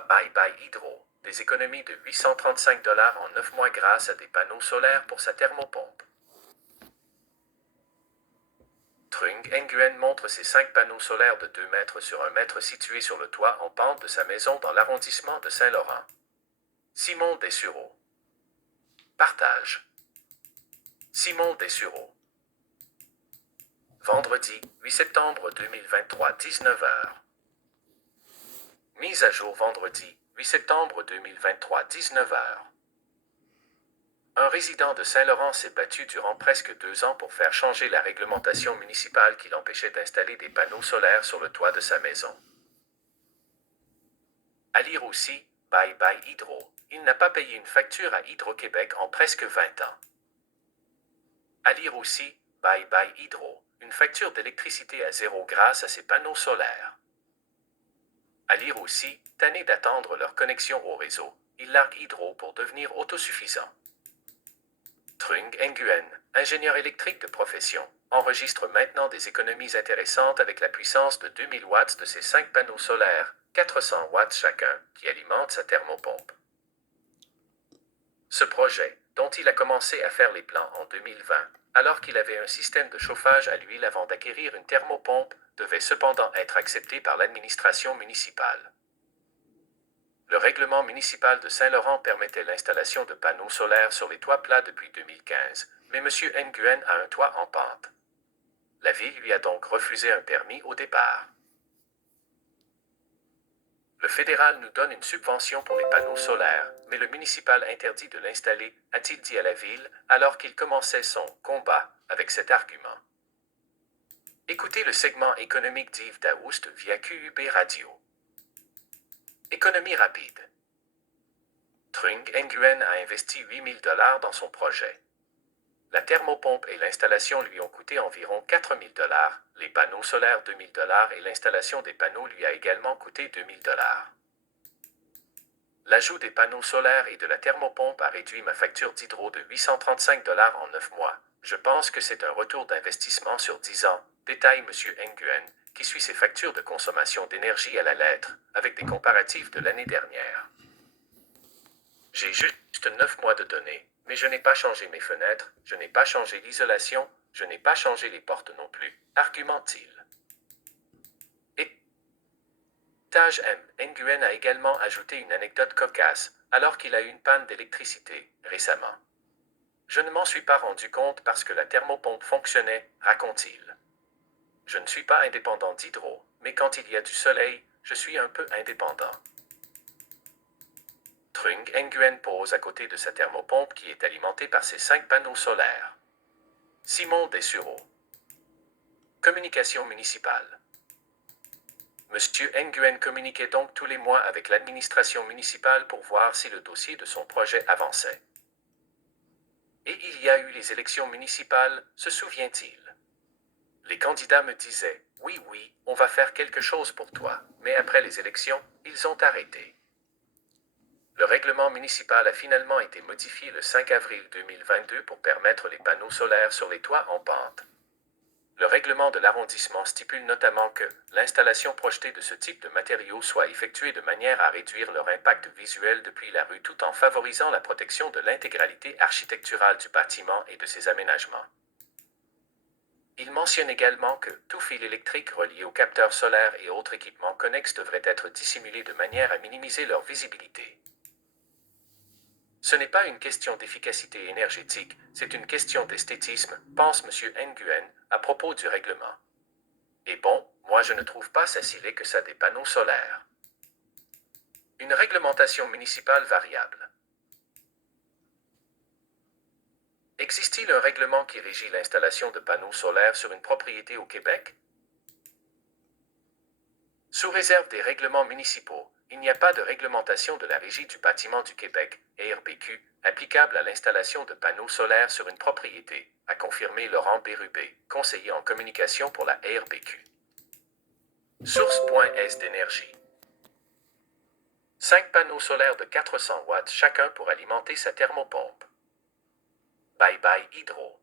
Bye Bye Hydro. Des économies de 835 $ en 9 mois grâce à des panneaux solaires pour sa thermopompe. Trung Nguyen montre ses 5 panneaux solaires de 2 mètres sur 1 mètre situés sur le toit en pente de sa maison dans l'arrondissement de Saint-Laurent. Simon Dessureau. Partage. Simon Dessureau. Vendredi 8 septembre 2023, 19 h. Mise à jour vendredi 8 septembre 2023, 19 h. Un résident de Saint-Laurent s'est battu durant presque 2 ans pour faire changer la réglementation municipale qui l'empêchait d'installer des panneaux solaires sur le toit de sa maison. À lire aussi, Bye Bye Hydro. Il n'a pas payé une facture à Hydro-Québec en presque 20 ans. À lire aussi, Bye Bye Hydro. Une facture d'électricité à zéro grâce à ses panneaux solaires. À lire aussi, tanné d'attendre leur connexion au réseau, ils larguent Hydro pour devenir autosuffisants. Trung Nguyen, ingénieur électrique de profession, enregistre maintenant des économies intéressantes avec la puissance de 2000 watts de ses 5 panneaux solaires, 400 watts chacun, qui alimentent sa thermopompe. Ce projet, dont il a commencé à faire les plans en 2020, alors qu'il avait un système de chauffage à l'huile avant d'acquérir une thermopompe, devait cependant être accepté par l'administration municipale. Le règlement municipal de Saint-Laurent permettait l'installation de panneaux solaires sur les toits plats depuis 2015, mais M. Nguyen a un toit en pente. La ville lui a donc refusé un permis au départ. Le fédéral nous donne une subvention pour les panneaux solaires, mais le municipal interdit de l'installer, a-t-il dit à la ville, alors qu'il commençait son combat avec cet argument. Écoutez le segment économique d'Yves Daoust via QUB Radio. Économie rapide. Trung Nguyen a investi 8 000 $ dans son projet. La thermopompe et l'installation lui ont coûté environ 4 000 $, les panneaux solaires 2 000 $ et l'installation des panneaux lui a également coûté 2 000 $. L'ajout des panneaux solaires et de la thermopompe a réduit ma facture d'hydro de 835 $ en 9 mois. Je pense que c'est un retour d'investissement sur 10 ans, détaille M. Nguyen, qui suit ses factures de consommation d'énergie à la lettre, avec des comparatifs de l'année dernière. J'ai juste 9 mois de données, mais je n'ai pas changé mes fenêtres, je n'ai pas changé l'isolation, je n'ai pas changé les portes non plus, argumente-t-il. Taj M. Nguyen a également ajouté une anecdote cocasse, alors qu'il a eu une panne d'électricité, récemment. Je ne m'en suis pas rendu compte parce que la thermopompe fonctionnait, raconte-t-il. Je ne suis pas indépendant d'hydro, mais quand il y a du soleil, je suis un peu indépendant. Trung Nguyen pose à côté de sa thermopompe qui est alimentée par ses 5 panneaux solaires. Simon Dessureau. Communication municipale. Monsieur Nguyen communiquait donc tous les mois avec l'administration municipale pour voir si le dossier de son projet avançait. Et il y a eu les élections municipales, se souvient-il. Les candidats me disaient « Oui, oui, on va faire quelque chose pour toi », mais après les élections, ils ont arrêté. Le règlement municipal a finalement été modifié le 5 avril 2022 pour permettre les panneaux solaires sur les toits en pente. Le règlement de l'arrondissement stipule notamment que l'installation projetée de ce type de matériaux soit effectuée de manière à réduire leur impact visuel depuis la rue tout en favorisant la protection de l'intégralité architecturale du bâtiment et de ses aménagements. Il mentionne également que tout fil électrique relié aux capteurs solaires et autres équipements connexes devrait être dissimulé de manière à minimiser leur visibilité. Ce n'est pas une question d'efficacité énergétique, c'est une question d'esthétisme, pense M. Nguyen, à propos du règlement. Et bon, moi je ne trouve pas ça si laid que ça des panneaux solaires. Une réglementation municipale variable. Existe-t-il un règlement qui régit l'installation de panneaux solaires sur une propriété au Québec? Sous réserve des règlements municipaux, il n'y a pas de réglementation de la Régie du bâtiment du Québec, ARBQ, applicable à l'installation de panneaux solaires sur une propriété, a confirmé Laurent Bérubé, conseiller en communication pour la ARBQ. Source.s d'énergie. 5 panneaux solaires de 400 watts chacun pour alimenter sa thermopompe. Bye Bye Hydro.